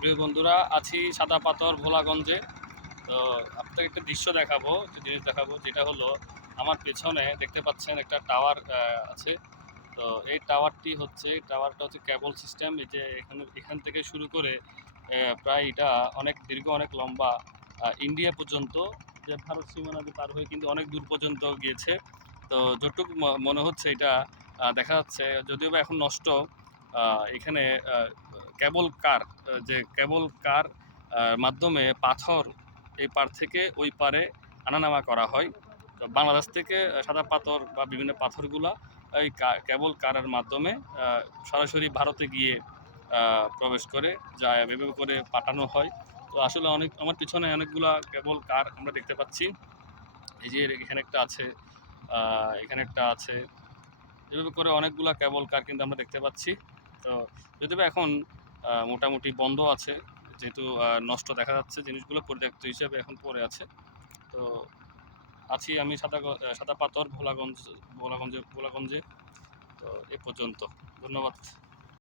প্রিয় বন্ধুরা, আছি সাদা পাথর ভোলাগঞ্জে। তো আপনাকে একটা দৃশ্য দেখাবো, একটা জিনিস দেখাবো, যেটা হলো আমার পেছনে দেখতে পাচ্ছেন একটা টাওয়ার আছে। তো এই টাওয়ারটা হচ্ছে কেবল সিস্টেম। এই যে এখান থেকে শুরু করে প্রায় এটা অনেক দীর্ঘ, অনেক লম্বা, ইন্ডিয়া পর্যন্ত, যে ভারত সীমানা পার হয়ে কিন্তু অনেক দূর পর্যন্ত গিয়েছে। তো যতটুকু মনে হচ্ছে এটা দেখা যাচ্ছে, যদিও বা এখন নষ্ট। এখানে কেবল কার মাধ্যমে পাথর এই পার থেকে ওই পারে আনানেওয়া করা হয়। তো বাংলাদেশ থেকে সাদা পাথর বা বিভিন্ন পাথরগুলা এই কেবল কারের মাধ্যমে সরাসরি ভারতে গিয়ে প্রবেশ করে যায়, এভাবে করে পাঠানো হয়। তো আসলে আমার পিছনে অনেকগুলা কেবল কার আমরা দেখতে পাচ্ছি। এই যে এখানে একটা আছে, এখানে একটা আছে, এভাবে করে অনেকগুলা কেবল কার কিন্তু আমরা দেখতে পাচ্ছি। তো যদিও বা এখন মোটামুটি বন্ধ আছে, যেহেতু নষ্ট দেখা যাচ্ছে, জিনিসগুলো পরিত্যক্ত হিসেবে এখন পড়ে আছে। তো আছি আমি সাদা পাথর ভোলাগঞ্জে। তো এ পর্যন্ত। ধন্যবাদ।